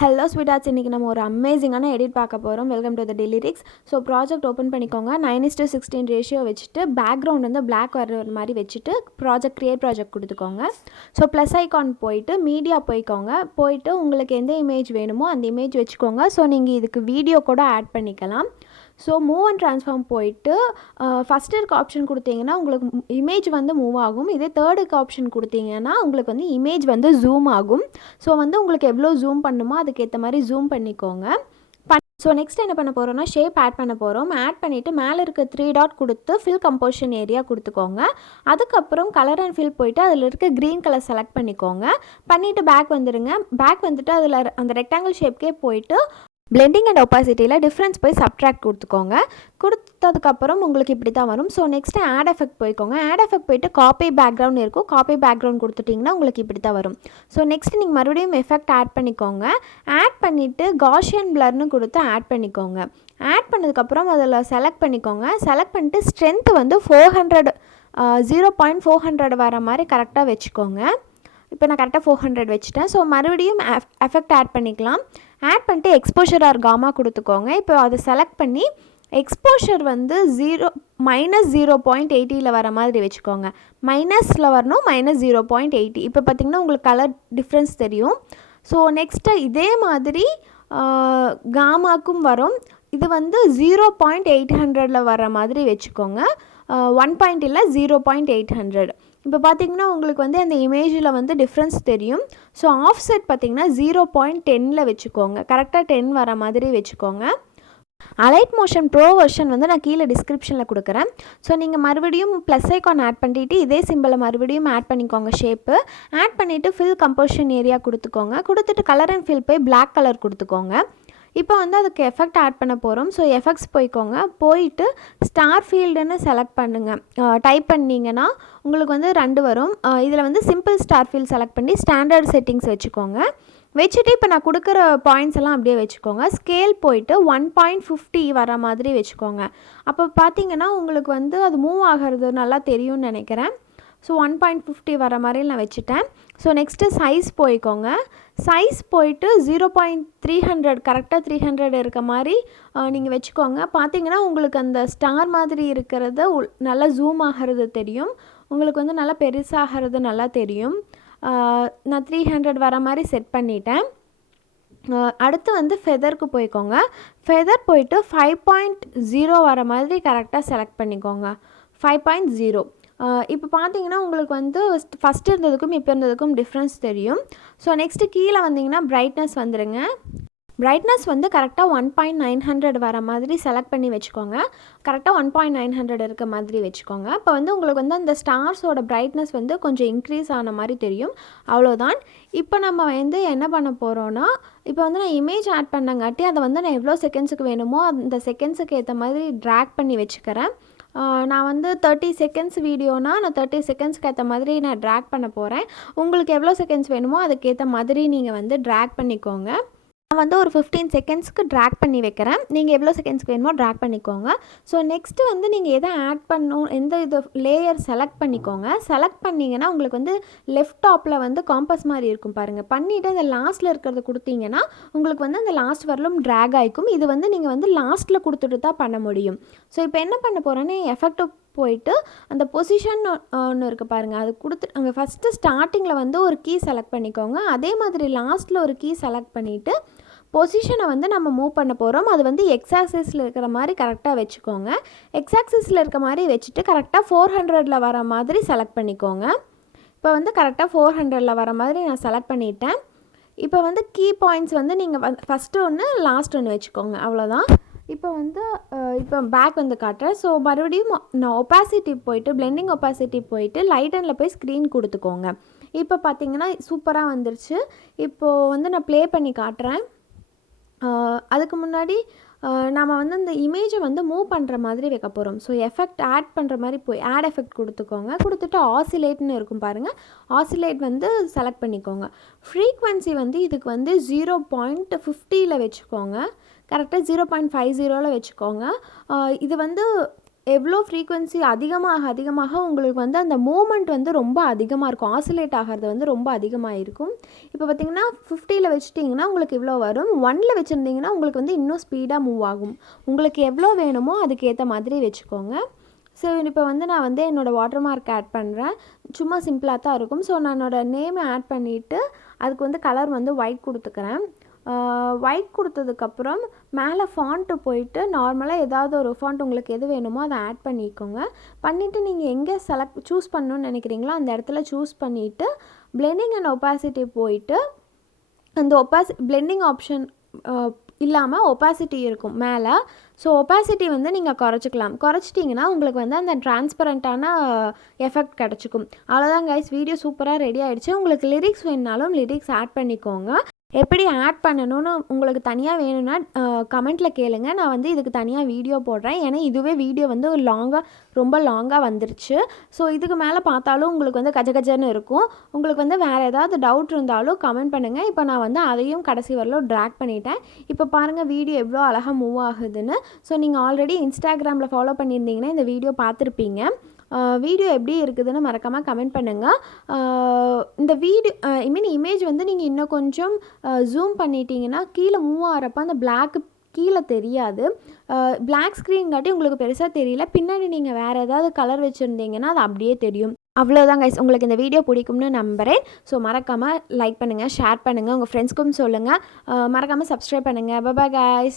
Hello ஸ்வீட்டார்ட்ஸ், இன்றைக்கி நம்ம ஒரு அமேசிங்கான எடிட் பார்க்க போகிறோம். Welcome to the lyrics. So project open பண்ணிக்கோங்க. 9:16 ரேஷியோ வச்சுட்டு பேக்ரவுண்ட் வந்து பிளாக் வர மாதிரி வச்சுட்டு கிரியேட் ப்ராஜெக்ட் கொடுத்துக்கோங்க. ஸோ ப்ளஸ் ஐக்கான் போயிட்டு மீடியா போயிட்டு உங்களுக்கு எந்த இமேஜ் வேணுமோ அந்த இமேஜ் வச்சுக்கோங்க. ஸோ நீங்கள் இதுக்கு வீடியோ கூட ஆட் பண்ணிக்கலாம். ஸோ மூவ் அண்ட் ட்ரான்ஸ்ஃபார்ம் போயிட்டு ஃபஸ்ட்டு இருக்க ஆப்ஷன் கொடுத்தீங்கன்னா உங்களுக்கு இமேஜ் வந்து மூவ் ஆகும். இதே தேர்டு இருக்க ஆப்ஷன் கொடுத்தீங்கன்னா உங்களுக்கு வந்து இமேஜ் வந்து ஜூம் ஆகும். ஸோ வந்து உங்களுக்கு எவ்வளோ ஜூம் பண்ணுமோ அதுக்கேற்ற மாதிரி ஜூம் பண்ணிக்கோங்க. ஸோ நெக்ஸ்ட் என்ன பண்ண போகிறோம்னா ஷேப் ஆட் பண்ண போகிறோம். ஆட் பண்ணிவிட்டு மேலே இருக்க 3 டாட் கொடுத்து ஃபில் கம்போசிஷன் ஏரியா கொடுத்துக்கோங்க. அதுக்கப்புறம் கலர் அண்ட் ஃபில் போயிட்டு அதில் இருக்க க்ரீன் கலர் செலக்ட் பண்ணிக்கோங்க. பண்ணிவிட்டு பேக் வந்துடுங்க. பேக் வந்துட்டு அதில் அந்த ரெக்டாங்கிள் ஷேப்கே போயிட்டு பிளெண்டிங் அண்ட் ஒப்பாசிட்டியில் டிஃப்ரென்ஸ் போய் சப்ட்ராக்ட் கொடுத்துக்கோங்க. கொடுத்ததுக்கப்புறம் உங்களுக்கு இப்படி தான் வரும். ஸோ நெக்ஸ்ட்டு ஆட் எஃபெக்ட் போய்க்கோங்க. ஆட் எஃபெக்ட் போயிட்டு காப்பி பேக்ரவுண்ட் இருக்கும். காப்பி பேக்ரவுண்ட் கொடுத்துட்டிங்கன்னா உங்களுக்கு இப்படி தான் வரும். ஸோ நெக்ஸ்ட் நீங்கள் மறுபடியும் எஃபெக்ட் ஆட் பண்ணிக்கோங்க. ஆட் பண்ணிவிட்டு காஷியன் பிளர்னு கொடுத்து ஆட் பண்ணிக்கோங்க. ஆட் பண்ணதுக்கப்புறம் அதில் செலக்ட் பண்ணிக்கோங்க. செலக்ட் பண்ணிட்டு ஸ்ட்ரென்த்து வந்து 400 0.400 வர மாதிரி கரெக்டாக வச்சுக்கோங்க. இப்போ நான் கரெக்டாக 400 வச்சுட்டேன். ஸோ மறுபடியும் எஃபெக்ட் ஆட் பண்ணிக்கலாம். ஆட் பண்ணிட்டு எக்ஸ்போஷர் ஆர் காமா கொடுத்துக்கோங்க. இப்போ அதை செலக்ட் பண்ணி எக்ஸ்போஷர் வந்து -0.80 வர மாதிரி வச்சுக்கோங்க. மைனஸில் வரணும், -0.80. இப்போ பார்த்திங்கன்னா உங்களுக்கு கலர் டிஃப்ரென்ஸ் தெரியும். ஸோ நெக்ஸ்ட்டு இதே மாதிரி காமாக்கும் வரும். இது வந்து 0.800 வர மாதிரி வச்சுக்கோங்க. 1 இல்லை 0.800. இப்போ பார்த்திங்கன்னா உங்களுக்கு வந்து அந்த இமேஜில் வந்து டிஃப்ரென்ஸ் தெரியும். ஸோ ஆஃப் செட் பார்த்திங்கன்னா 0.10 வச்சுக்கோங்க. கரெக்டாக 10 வர மாதிரி வச்சுக்கோங்க. அலைட் மோஷன் ப்ரோ வெர்ஷன் வந்து நான் கீழே டிஸ்கிரிப்ஷனில் கொடுக்குறேன். ஸோ நீங்கள் மறுபடியும் ப்ளஸ் ஐக்கான் ஆட் பண்ணிவிட்டு இதே சிம்பிளை மறுபடியும் ஆட் பண்ணிக்கோங்க. ஷேப்பு ஆட் பண்ணிவிட்டு ஃபில் கம்போசிஷன் ஏரியா கொடுத்துக்கோங்க. கொடுத்துட்டு கலர் அண்ட் ஃபில் போய் பிளாக் கலர் கொடுத்துக்கோங்க. இப்போ வந்து அதுக்கு எஃபெக்ட் ஆட் பண்ண போகிறோம். ஸோ எஃபெக்ட்ஸ் போய்க்கோங்க. போயிட்டு ஸ்டார் ஃபீல்டுன்னு செலக்ட் பண்ணுங்கள். டைப் பண்ணிங்கன்னா உங்களுக்கு வந்து 2 வரும். இதில் வந்து சிம்பிள் ஸ்டார் ஃபீல்ட் செலக்ட் பண்ணி ஸ்டாண்டர்ட் செட்டிங்ஸ் வச்சுக்கோங்க. வச்சுட்டு இப்போ நான் கொடுக்குற பாயிண்ட்ஸ் எல்லாம் அப்படியே வச்சுக்கோங்க. ஸ்கேல் போயிட்டு 1.50 வர மாதிரி வச்சுக்கோங்க. அப்போ பார்த்தீங்கன்னா உங்களுக்கு வந்து அது மூவ் ஆகிறது நல்லா தெரியும்னு நினைக்கிறேன். ஸோ 1.50 வர மாதிரி நான் வச்சுட்டேன். ஸோ நெக்ஸ்ட்டு சைஸ் போய்க்கோங்க. சைஸ் போயிட்டு 0.300 கரெக்டாக 300 இருக்க மாதிரி நீங்கள் வச்சுக்கோங்க. பார்த்தீங்கன்னா உங்களுக்கு அந்த ஸ்டார் மாதிரி இருக்கிறது நல்லா ஜூம் ஆகிறது தெரியும். உங்களுக்கு வந்து நல்லா பெருசாகிறது நல்லா தெரியும். நான் 300 வர மாதிரி செட் பண்ணிட்டேன். அடுத்து வந்து ஃபெதருக்கு போய்க்கோங்க. ஃபெதர் போயிட்டு 5.0 வர மாதிரி கரெக்டாக செலக்ட் பண்ணிக்கோங்க. 5.0. இப்போ பார்த்தீங்கன்னா உங்களுக்கு வந்து ஃபஸ்ட்டு இருந்ததுக்கும் இப்போ இருந்ததுக்கும் டிஃப்ரென்ஸ் தெரியும். ஸோ நெக்ஸ்ட்டு கீழே வந்தீங்கன்னா பிரைட்னஸ் வந்துடுங்க. பிரைட்னஸ் வந்து கரெக்டாக 1.900 வர மாதிரி செலக்ட் பண்ணி வச்சுக்கோங்க. கரெக்டாக 1.900 இருக்க மாதிரி வச்சுக்கோங்க. இப்போ வந்து உங்களுக்கு வந்து அந்த ஸ்டார்ஸோட பிரைட்னஸ் வந்து கொஞ்சம் இன்க்ரீஸ் ஆன மாதிரி தெரியும். அவ்வளோதான். இப்போ நம்ம வந்து என்ன பண்ண போகிறோன்னா, இப்போ வந்து நான் இமேஜ் ஆட் பண்ணங்காட்டி அதை வந்து நான் எவ்வளோ செகண்ட்ஸுக்கு வேணுமோ அந்த செகண்ட்ஸுக்கு ஏற்ற மாதிரி ட்ராக் பண்ணி வச்சுக்கிறேன். நான் வந்து 30 செகண்ட்ஸ் வீடியோனா நான் 30 செகண்ட்ஸ்க்கு ஏற்ற மாதிரி நான் ட்ராக் பண்ண போகிறேன். உங்களுக்கு எவ்வளோ செகண்ட்ஸ் வேணுமோ அதுக்கேற்ற மாதிரி நீங்கள் வந்து ட்ராக் பண்ணிக்கோங்க. நான் வந்து ஒரு 15 செகண்ட்ஸ்க்கு ட்ராக் பண்ணி வைக்கிறேன். நீங்கள் எவ்வளோ செகண்ட்ஸ்க்கு வேணுமோ ட்ராக் பண்ணிக்கோங்க. ஸோ நெக்ஸ்ட்டு வந்து நீங்கள் எதை ஆட் பண்ணணும், எந்த இது லேயர் செலக்ட் பண்ணிக்கோங்க. செலக்ட் பண்ணிங்கன்னா உங்களுக்கு வந்து லெஃப்ட் டாப்பில் வந்து காம்பஸ் மாதிரி இருக்கும் பாருங்கள். பண்ணிவிட்டு அந்த லாஸ்ட்டில் இருக்கிறத கொடுத்தீங்கன்னா உங்களுக்கு வந்து அந்த லாஸ்ட் வரலும் ட்ராக் ஆகிக்கும். இது வந்து நீங்கள் வந்து லாஸ்ட்டில் கொடுத்துட்டு தான் பண்ண முடியும். ஸோ இப்போ என்ன பண்ண போகிறேன்னு எஃபெக்ட் போயிட்டு அந்த பொசிஷன் ஒன்று இருக்குது பாருங்கள், அது கொடுத்து அங்கே ஃபஸ்ட்டு ஸ்டார்டிங்கில் வந்து ஒரு கீ செலக்ட் பண்ணிக்கோங்க. அதே மாதிரி லாஸ்ட்டில் ஒரு கீ செலக்ட் பண்ணிவிட்டு பொசிஷனை வந்து நம்ம மூவ் பண்ண போகிறோம். அது வந்து எக்ஸாக்சிஸில் இருக்கிற மாதிரி கரெக்டாக வச்சுக்கோங்க. எக்ஸாக்சிஸில் இருக்க மாதிரி வச்சுட்டு கரெக்டாக 400 வர மாதிரி செலக்ட் பண்ணிக்கோங்க. இப்போ வந்து கரெக்டாக 400 வர மாதிரி நான் செலக்ட் பண்ணிட்டேன். இப்போ வந்து கீ பாயிண்ட்ஸ் வந்து நீங்கள் ஃபஸ்ட்டு ஒன்று லாஸ்ட் ஒன்று வச்சுக்கோங்க. அவ்வளோதான். இப்போ வந்து இப்போ பேக் வந்து காட்டுறேன். ஸோ மறுபடியும் நான் ஒப்பாசிட்டி போயிட்டு பிளெண்டிங் ஒப்பாசிட்டி போயிட்டு லைட் அண்டில் போய் ஸ்க்ரீன் கொடுத்துக்கோங்க. இப்போ பார்த்தீங்கன்னா சூப்பராக வந்துருச்சு. இப்போது வந்து நான் ப்ளே பண்ணி காட்டுறேன். அதுக்கு முன்னாடி நம்ம வந்து அந்த இமேஜை வந்து மூவ் பண்ணுற மாதிரி வைக்க போகிறோம். ஸோ எஃபெக்ட் ஆட் பண்ணுற மாதிரி போய் ஆட் எஃபெக்ட் கொடுத்துக்கோங்க. கொடுத்துட்டு ஆசிலேட்னு இருக்கும் பாருங்கள். ஆசிலேட் வந்து செலக்ட் பண்ணிக்கோங்க. ஃப்ரீக்வன்சி வந்து இதுக்கு வந்து 0.50 வச்சுக்கோங்க. கரெக்டாக 0.50 வச்சுக்கோங்க. இது வந்து எவ்வளோ ஃப்ரீக்வன்சி அதிகமாக உங்களுக்கு வந்து அந்த மூமெண்ட் வந்து ரொம்ப அதிகமாக இருக்கும், ஆசிலேட் ஆகிறது வந்து ரொம்ப அதிகமாக இருக்கும். இப்போ பார்த்திங்கன்னா 50ல் வச்சுட்டிங்கன்னா உங்களுக்கு இவ்வளோ வரும், 1ல் வச்சுருந்திங்கன்னா உங்களுக்கு வந்து இன்னும் ஸ்பீடாக மூவ் ஆகும். உங்களுக்கு எவ்வளோ வேணுமோ அதுக்கேற்ற மாதிரி வச்சுக்கோங்க. ஸோ இப்போ வந்து நான் வந்து என்னோடய வாட்டர் மார்க் ஆட் பண்ணுறேன். சும்மா சிம்பிளாக தான் இருக்கும். ஸோ நான் என்னோடய நேமை ஆட் பண்ணிவிட்டு அதுக்கு வந்து கலர் வந்து ஒயிட் கொடுத்துக்கிறேன். ஒயிட் கொடுத்ததுக்கப்புறம் மேலே ஃபாண்ட்டு போயிட்டு நார்மலாக ஏதாவது ஒரு ஃபாண்ட் உங்களுக்கு எது வேணுமோ அதை ஆட் பண்ணிக்கோங்க. பண்ணிவிட்டு நீங்கள் எங்கே சூஸ் பண்ணணுன்னு நினைக்கிறீங்களோ அந்த இடத்துல சூஸ் பண்ணிவிட்டு பிளெண்டிங் அண்ட் ஒப்பாசிட்டி போயிட்டு அந்த பிளெண்டிங் ஆப்ஷன் இல்லாமல் ஒப்பாசிட்டி இருக்கும் மேலே. ஸோ ஒப்பாசிட்டி வந்து நீங்கள் குறைச்சிட்டிங்கன்னா உங்களுக்கு வந்து அந்த டிரான்ஸ்பரண்ட்டான எஃபெக்ட் கிடச்சிக்கும். அவ்வளோதான் கைஸ், வீடியோ சூப்பராக ரெடி ஆகிடுச்சு. உங்களுக்கு லிரிக்ஸ் வேணுனாலும் லிரிக்ஸ் ஆட் பண்ணிக்கோங்க. எப்படி ஆட் பண்ணணும்னு உங்களுக்கு தனியாக வேணும்னா கமெண்ட்டில் கேளுங்க. நான் வந்து இதுக்கு தனியாக வீடியோ போடுறேன். ஏன்னா இதுவே வீடியோ வந்து ரொம்ப லாங்காக வந்துருச்சு. ஸோ இதுக்கு மேலே பார்த்தாலும் உங்களுக்கு வந்து கஜகஜன்னு இருக்கும். உங்களுக்கு வந்து வேறு ஏதாவது டவுட் இருந்தாலும் கமெண்ட் பண்ணுங்கள். இப்போ நான் வந்து அதையும் கடைசி வரலும் ட்ராக் பண்ணிட்டேன். இப்போ பாருங்கள் வீடியோ எவ்வளோ அழகாக மூவ் ஆகுதுன்னு. ஸோ நீங்கள் ஆல்ரெடி இன்ஸ்டாகிராமில் ஃபாலோ பண்ணியிருந்தீங்கன்னா இந்த வீடியோ பார்த்துருப்பீங்க. வீடியோ எப்படி இருக்குதுன்னு மறக்காமல் கமெண்ட் பண்ணுங்கள். இந்த இமேஜ் வந்து நீங்கள் இன்னும் கொஞ்சம் ஜூம் பண்ணிட்டீங்கன்னா கீழே மூவ் ஆகிறப்ப அந்த பிளாக் கீழே தெரியாது. பிளாக் ஸ்க்ரீன் காட்டி உங்களுக்கு பெருசாக தெரியல. பின்னாடி நீங்கள் வேறு ஏதாவது கலர் வச்சுருந்தீங்கன்னா அது அப்படியே தெரியும். அவ்வளோதான் கைஸ், உங்களுக்கு இந்த வீடியோ பிடிக்கும்னு நம்புகிறேன். ஸோ மறக்காமல் லைக் பண்ணுங்கள், ஷேர் பண்ணுங்கள், உங்கள் ஃப்ரெண்ட்ஸ்க்கும் சொல்லுங்கள். மறக்காமல் சப்ஸ்கிரைப் பண்ணுங்கள். Bye bye guys.